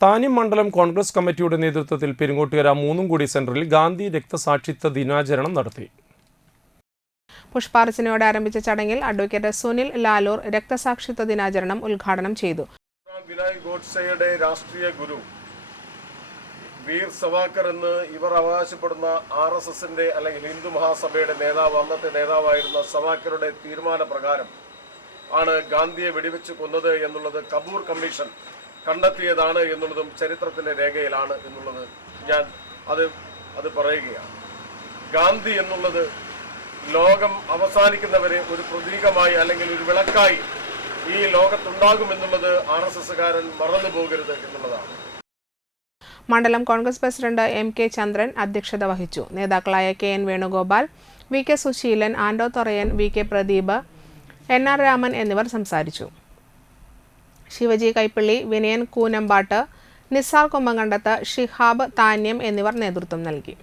താന്യം മണ്ഡലം കോൺഗ്രസ് കമ്മിറ്റിയുടെ നേതൃത്വത്തിൽ പെരുങ്ങോട്ടുകര മൂന്നുംകൂടി സെന്ററിൽ ഗാന്ധി രക്തസാക്ഷിത്വ ദിനാചരണം നടത്തി. പുഷ്പാർച്ചനയോടെ ആരംഭിച്ച ചടങ്ങിൽ അഡ്വക്കേറ്റ് സുനിൽ ലാലൂർ രക്തസാക്ഷിത്വ ദിനാചരണം ഉദ്ഘാടനം ചെയ്തു. ഗോഡ്സെയുടെ രാഷ്ട്രീയ ഗുരു വീർ സവാക്കർ എന്ന് ഇവർ അവകാശപ്പെടുന്ന ആർ എസ് എസിന്റെ അല്ലെങ്കിൽ ഹിന്ദു മഹാസഭയുടെ നേതാവ് അന്നത്തെ നേതാവായിരുന്ന സവാക്കറുടെ തീരുമാനപ്രകാരം ആണ് ഗാന്ധിയെ വെടിവെച്ച് കൊന്നത് എന്നുള്ളത് കപൂർ കമ്മീഷൻ കണ്ടെത്തിയതാണ് എന്നുള്ളതും ചരിത്രത്തിന്റെ രേഖയിലാണ് എന്നുള്ളത് ഞാൻ അത് അത് പറയുകയാണ്. ഗാന്ധി എന്നുള്ളത് ലോകം അവസാനിക്കുന്നവരെ ഒരു പ്രതീകമായി അല്ലെങ്കിൽ ഒരു വിളക്കായി ഈ ലോകത്തുണ്ടാകുമെന്നുള്ളത് ആർ എസ് എസ്സുകാരൻ മറന്നു പോകരുത് എന്നുള്ളതാണ്. മണ്ഡലം Congress president M K Chandran അധ്യക്ഷത വഹിച്ചു. നേതാക്കളായ K N Venugopal V K Suseelan ആൻഡോ Thorayan V K Pradeep N R Raman എന്നിവർ സംസാരിച്ചു. ശിവജി കൈപ്പള്ളി വിനയൻ കൂനമ്പാട്ട് നിസാർ കുമ്മങ്കണ്ടത്ത് ഷിഹാബ് താന്യം എന്നിവർ നേതൃത്വം നൽകി.